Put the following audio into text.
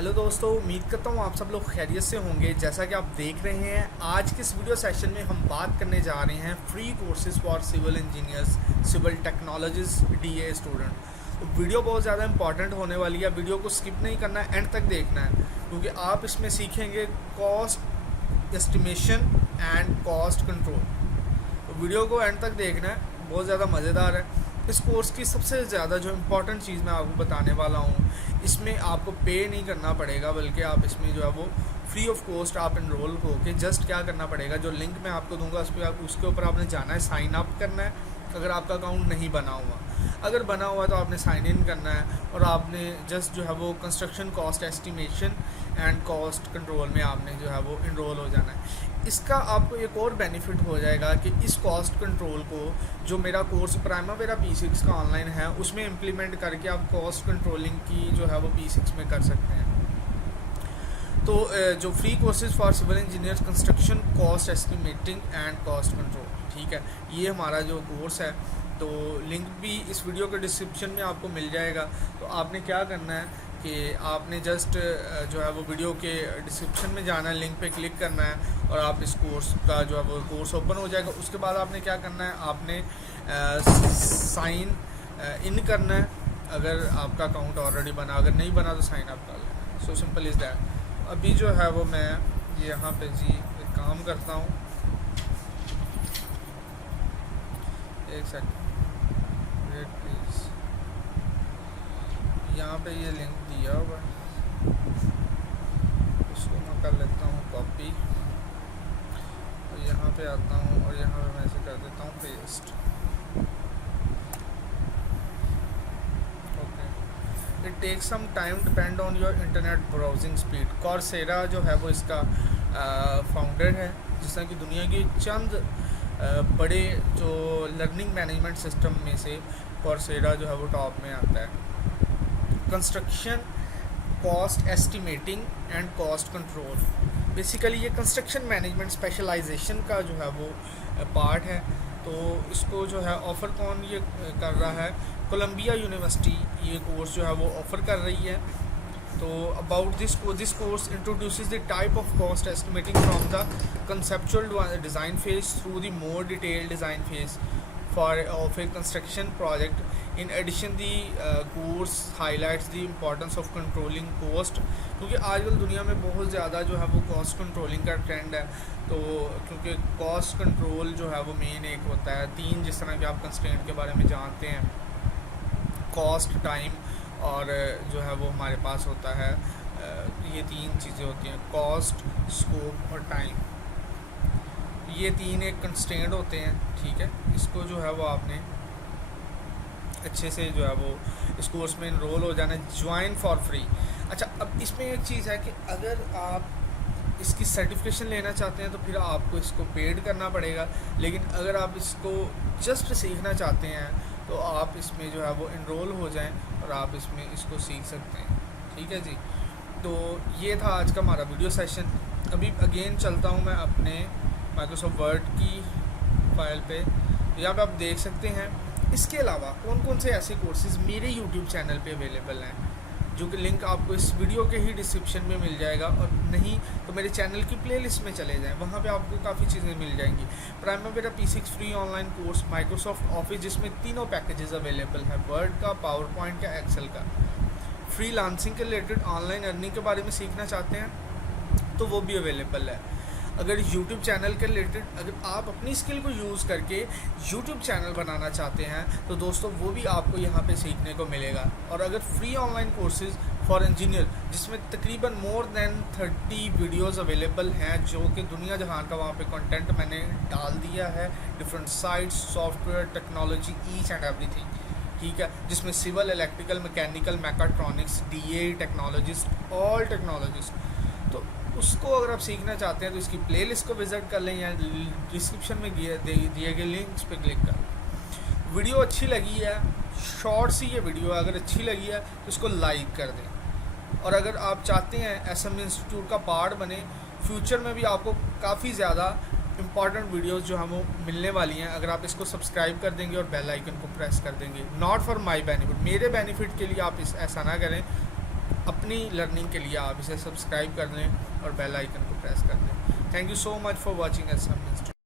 Hello दोस्तों, उम्मीद करता हूँ आप सब लोग खैरियत से होंगे। जैसा कि आप देख रहे हैं, आज के इस वीडियो सेशन में हम बात करने जा रहे हैं free courses for civil engineers, civil technologies, DA student. तो वीडियो बहुत ज़्यादा इंपॉर्टेंट होने वाली है। वीडियो को स्किप नहीं करना है, एंड तक देखना है, क्योंकि आप इसमें सीखेंगे cost estimation and cost control. तो वीडियो को एंड तक देखना है, बहुत ज़्यादा मज़ेदार है। इस कोर्स की सबसे ज़्यादा जो इम्पोर्टेंट चीज़ मैं आपको बताने वाला हूँ, इसमें आपको पे नहीं करना पड़ेगा, बल्कि आप इसमें जो है वो फ्री ऑफ कॉस्ट आप इनरोल होके जस्ट क्या करना पड़ेगा, जो लिंक मैं आपको दूंगा उस पर उसके ऊपर आपने जाना है, साइन अप करना है। अगर आपका अकाउंट नहीं बना हुआ, अगर बना हुआ तो आपने साइन इन करना है और आपने जस्ट जो है वो construction cost estimation and cost control में आपने जो है वो इनरोल हो जाना है। इसका आपको एक और बेनिफिट हो जाएगा कि इस कॉस्ट कंट्रोल को जो मेरा कोर्स प्राइमवेरा P6 का ऑनलाइन है उसमें इम्प्लीमेंट करके आप कॉस्ट कंट्रोलिंग की जो है वो P6 में कर सकते हैं। तो जो free courses for civil engineers construction cost estimating and cost control, ठीक है, ये हमारा जो कोर्स है। तो लिंक भी इस वीडियो के डिस्क्रिप्शन में आपको मिल जाएगा। तो आपने क्या करना है कि आपने जस्ट जो है वो वीडियो के डिस्क्रिप्शन में जाना है, लिंक पे क्लिक करना है और आप इस कोर्स का जो है वो कोर्स ओपन हो जाएगा। उसके बाद आपने क्या करना है, आपने साइन इन करना है। अगर आपका अकाउंट ऑलरेडी बना, अगर नहीं बना तो साइन अप कर लेना है। So simple is that. अभी जो है वो मैं यहाँ पे जी एक काम करता हूँ, एक सेकंड वेट प्लीज़। यहाँ पे ये लिंक दिया हुआ है, इसको मैं कर लेता हूँ कॉपी और यहाँ पे आता हूँ और यहाँ पे मैं इसे कर देता हूँ paste. Okay, it take some time depend on your internet browsing speed. Coursera जो है वो इसका फाउंडर है, जिस तरह की दुनिया की चंद बड़े जो लर्निंग मैनेजमेंट सिस्टम में से कॉर्सेरा जो है वो टॉप में आता है। Construction cost estimating and cost control, basically ये कंस्ट्रक्शन मैनेजमेंट स्पेशलाइजेशन का जो है वो पार्ट है। तो इसको जो है ऑफ़र कौन ये कर रहा है, कोलंबिया यूनिवर्सिटी ये कोर्स जो है वो ऑफ़र कर रही है। तो about this course introduces the type of cost estimating from the conceptual design phase through the more detailed design phase for of a construction project. In addition, the course highlights the importance of controlling cost, क्योंकि आजकल दुनिया में बहुत ज़्यादा जो है वो cost controlling का ट्रेंड है। तो क्योंकि कॉस्ट कंट्रोल जो है वो मेन एक होता है, तीन जिस तरह के आप कंस्ट्रेंट के बारे में जानते हैं, कॉस्ट, टाइम और जो है वो हमारे पास होता है, ये तीन चीज़ें होती हैं, कॉस्ट, स्कोप और टाइम। ये तीन एक कंस्ट्रेंट होते हैं, ठीक है। इसको जो है वो आपने अच्छे से जो है वो इस कोर्स में इनरोल हो जाना है, ज्वाइन फॉर फ्री। अच्छा, अब इसमें एक चीज़ है कि अगर आप इसकी सर्टिफिकेशन लेना चाहते हैं तो फिर आपको इसको पेड करना पड़ेगा, लेकिन अगर आप इसको जस्ट सीखना चाहते हैं तो आप इसमें जो है वो इनरोल हो जाएं और आप इसमें इसको सीख सकते हैं, ठीक है जी। तो ये था आज का हमारा वीडियो सेशन। अभी अगेन चलता हूँ मैं अपने माइक्रोसॉफ्ट वर्ड की फाइल पे, यहाँ पे आप देख सकते हैं इसके अलावा कौन कौन से ऐसे कोर्सेज मेरे यूट्यूब चैनल पे अवेलेबल हैं, जो कि लिंक आपको इस वीडियो के ही डिस्क्रिप्शन में मिल जाएगा, और नहीं तो मेरे चैनल की प्लेलिस्ट में चले जाएं, वहाँ पे आपको काफ़ी चीज़ें मिल जाएंगी। Primavera P6 free online course, Microsoft office जिसमें तीनों पैकेजेस अवेलेबल हैं, वर्ड का, पावर पॉइंट का, एक्सेल का। फ्रीलांसिंग के रिलेटेड ऑनलाइन अर्निंग के बारे में सीखना चाहते हैं तो वो भी अवेलेबल है। अगर YouTube चैनल के रिलेटेड अगर आप अपनी स्किल को यूज़ करके YouTube चैनल बनाना चाहते हैं तो दोस्तों वो भी आपको यहाँ पे सीखने को मिलेगा। और अगर free online courses for engineer, जिसमें तकरीबन मोर देन 30 वीडियोस अवेलेबल हैं, जो कि दुनिया जहान का वहाँ पे कंटेंट मैंने डाल दिया है, different sites, software, technology, each and everything, ठीक है, जिसमें civil, electrical, mechanical, mechatronics, DA technologist, all technologist. तो उसको अगर आप सीखना चाहते हैं तो इसकी प्लेलिस्ट को विज़िट कर लें या डिस्क्रिप्शन में दिए गए लिंक्स पे क्लिक कर। वीडियो अच्छी लगी है, शॉर्ट सी ये वीडियो अगर अच्छी लगी है तो इसको लाइक कर दें। और अगर आप चाहते हैं SM इंस्टीट्यूट का पार्ट बने, फ्यूचर में भी आपको काफ़ी ज़्यादा इंपॉर्टेंट वीडियोस जो हम मिलने वाली हैं, अगर आप इसको सब्सक्राइब कर देंगे और बेल आइकन को प्रेस कर देंगे, नॉट फॉर माय बेनिफिट, मेरे बेनिफिट के लिए आप ऐसा ना करें, अपनी लर्निंग के लिए आप इसे सब्सक्राइब कर लें और बेल आइकन को प्रेस कर लें। Thank you so much for watching S M institute.